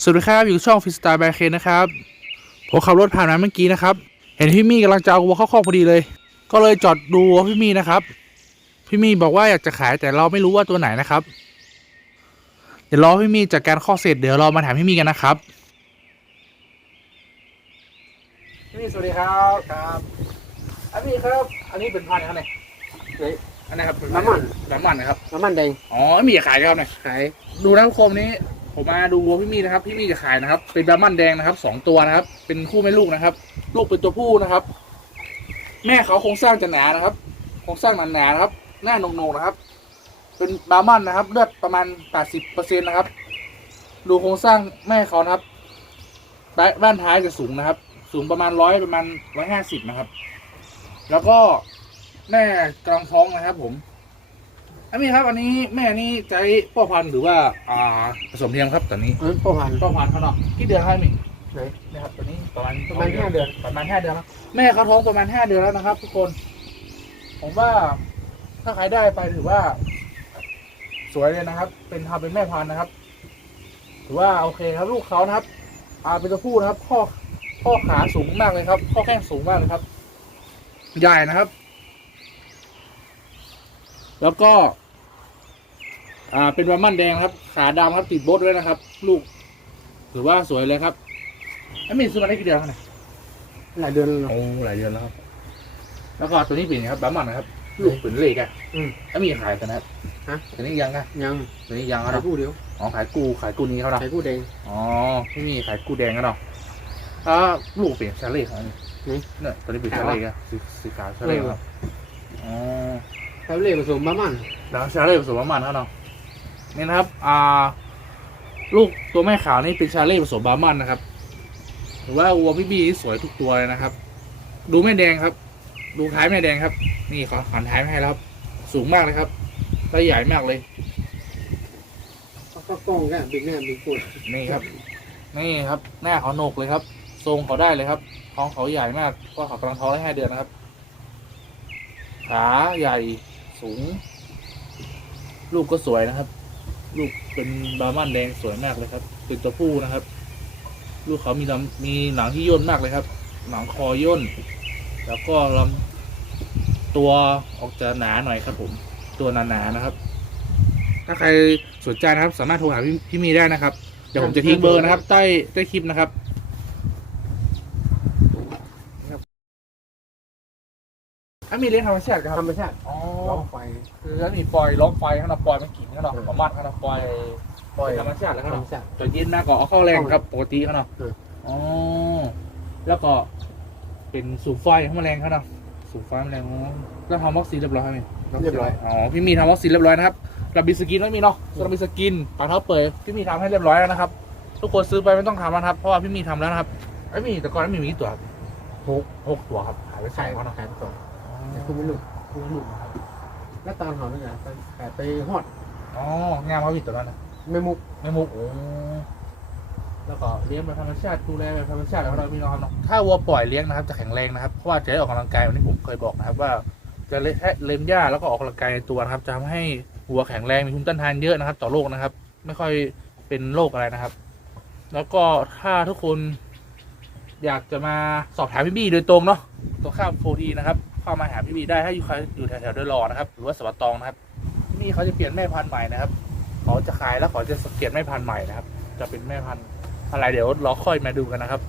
สวัสดีครับ อยู่กับช่องฟิสตาร์แบร์เคนนะครับผมขับรถผ่านมาเมื่อกี้นะครับ เห็นพี่มี่กำลังจะเอาวัวเข้าคอกพอดีเลย ก็เลยจอดดูวัวพี่มี่นะครับ พี่มี่บอกว่าอยากจะขายแต่เราไม่รู้ว่าตัวไหนนะครับ เดี๋ยวรอพี่มี่จัดการข้อเสร็จเดี๋ยวเรามาถามพี่มี่กันนะครับพี่มี่สวัสดีครับครับอันนี้ครับ อันนี้เป็นพันธุ์อะไรครับเนี่ยอันนี้ครับเป็พัธุ์น้ำมัน น้ำมันนะครับน้ำมันแดงอ๋อไม่มีจะขายครับเนี่ยขายดูนะทุกคนวันนี้ ผมมาดูวัวพี่มี่นะครับ พี่มี่จะขายนะครับ เป็นบรามันแดงนะครับสองตัวนะครับ เป็นคู่แม่ลูกนะครับ ลูกเป็นตัวผู้นะครับ แม่เขาโครงสร้างจะหนานะครับ โครงสร้างหนาๆนะครับ หน้าโหนกๆนะครับ เป็นบรามันนะครับ เลือดประมาณแปดสิบเปอร์เซ็นต์นะครับ ดูโครงสร้างแม่เขานะครับบ้านบ้านท้ายจะสูงนะครับ สูงประมาณร้อยประมาณร้อยห้าสิบนะครับ แล้วก็แม่กลังท้องนะครับ ผม อันนี้ครับอันนี้แม่นี่ใช้พ่อพันธุ์หรือว่าอ่าผสมเทียมครับตอนนี้เออพ่อพันธุ์พ่อพันธุ์เขาเนาะกี่เดือนครับนี่ไหนนี่ครับตัวนี้ประมาณประมาณห้าเดือนประมาณห้าเดือนแล้วแม่เขาท้องประมาณห้าเดือนแล้วนะครับ ทุกคน ผมว่าถ้าใครได้ไปถือว่า สวยเลยนะครับ เป็นทำเป็นแม่พันธุ์นะครับ ถือว่าโอเคครับลูกเขานะครับ อ่าเป็นตัวผู้นะครับ ข้อข้อขาสูงมากเลยครับ ข้อแข้งสูงมากเลยครับ ใหญ่นะครับ แล้วก็ อ่า เป็นวามันแดงครับ ขาดำครับติดโบทด้วยนะครับ ลูก ถือว่าสวยเลยครับไอ้มีซื้อมาได้กี่เดือนแล้วเนี่ยหลายเดือนแล้วเนอะโอ้หลายเดือนแล้วครับ แล้วก็ตัวนี้เป็นไงครับบามันนะครับ ลูกเป็นเหล็กอะอืมไอ้มีขายกันนะครับฮะ ตัวนี้ยังอะยังตัวนี้ยังอะขายเนาะคู่เดียวอ๋อขายกูขายกูนี้เขาเนาะขายคู่แดง อ๋อไม่มีขายกูแดงกันเนาะถ้าลูกเป็นชาเล่ครับนี่เนี่ยตัวนี้เป็นชาเล่ครับสีสีขาวชาเล่ครับอ๋อ ขายเล่ผสมบ้ามัน แล้วชาเล่ผสมประมาณเท่าเนาะ นี่นะครับ อ่า ลูกตัวแม่ขาวนี่เป็นชาเล่ผสมบาร์มันนะครับหรือว่าวัวพี่บีที่สวยทุกตัวเลยนะครับ ดูแม่แดงครับ ดูท้ายแม่แดงครับ นี่ขอหันท้ายมาให้แล้วครับ สูงมากเลยครับและใหญ่มากเลยเขาก็กล้องแค่บิ๊กแน่บิ๊กพูดนี่ครับ นี่ครับ หน้าเขาโหนกเลยครับ ทรงเขาได้เลยครับ ท้องเขาใหญ่มากเพราะเขากำลังท้องได้ห้าเดือนนะครับ ขาใหญ่สูง ลูกก็สวยนะครับ ลูกเป็นบาร์มันแดงสวยมากเลยครับเป็นตัวผู้นะครับ ลูกเขามีลำมีหนังที่ย่นมากเลยครับ หนังคอย่น แล้วก็ลำตัวออกจะหนาหน่อยครับ ผม ตัวหนาๆนนะครับ ถ้าใครสนใจนะครับ สามารถโทรหาพี่พี่มีได้นะครับ เดี๋ยวผมจะทิ้งเบอร์นะครับ ใต้ใต้คลิปนะครับ ถ้ามีเลี้ยงธรรมชาติครับธรรมชาติอ๋อล้อไฟคือถ้ามีปล่อยล็อกไฟข้างนอกปล่อยมันกิ่งข้างนอกประมาณข้างนอกปล่อยปล่อยธรรมชาติแล้วธรข้างนรอมกชาติจะเย็นมากกว่าเอาเข้าแรงครับปกติข้างนอกเอออ๋อแล้วก็เป็นสูบไฟข้างแมลงข้างนอกสูบไฟแมลงอ๋อแล้วทำวัคซีนเรียบร้อยไหมเรียบร้อยอ๋อพี่มีทำวัคซีนเรียบร้อยนะครับระบิสกินไม่มีเนาะระบิสกินปากเท้าเปิดพี่มีทำให้เรียบร้อยแล้วนะครับทุกคนซื้อไปไม่ต้องทำนะครับ เพราะว่าพี่มีทำแล้วนะครับไอ้ยมีแต่ก่อนไม่มีกี่ตัวครับหกหกตัวครับ ขายไปสอขางยเขาเนาะขายไปก่อนอ๋อ แต่คุณไม่รู้คู่ลูกนะครับแล้วตอนเขาเนี่ยไปขายไปฮอดอ๋องามเขาผิดตัวนั้นนะไม่มุกไม่มุกโอ้แล้วก็เลี้ยงแบบธรรมชาติดูแลแบบธรรมชาติแล้วเราพี่น้องครับเนาะถ้าวัวปล่อยเลี้ยงนะครับ จะแข็งแรงนะครับเพราะว่าจะได้ออกกำลังกายวันนี้ผมเคยบอกนะครับ ว่าจะเล่นเล่นหญ้าแล้วก็ออกกำลังกายในตัวนะครับจะทำให้วัวแข็งแรงมีภูมิต้านทานเยอะนะครับ ต่อโรคนะครับ ไม่ค่อยเป็นโรคอะไรนะครับ แล้วก็ถ้าทุกคนอยากจะมาสอบถามพี่บี้โดยตรงเนาะตัวข้ามโฟดีนะครับ เข้ามาหาพี่บีได้ถ้าอยู่ใครอยู่แถวๆเดอรอนะครับ หรือว่าสวัสตองนะครับที่นี่เขาจะเปลี่ยนแม่พันธุ์ใหม่นะครับเขาจะขายแล้วเขาจะเปลี่ยนแม่พันธุ์ใหม่นะครับ จะเป็นแม่พันธุ์อะไรเดี๋ยวเราค่อยมาดูกันนะครับ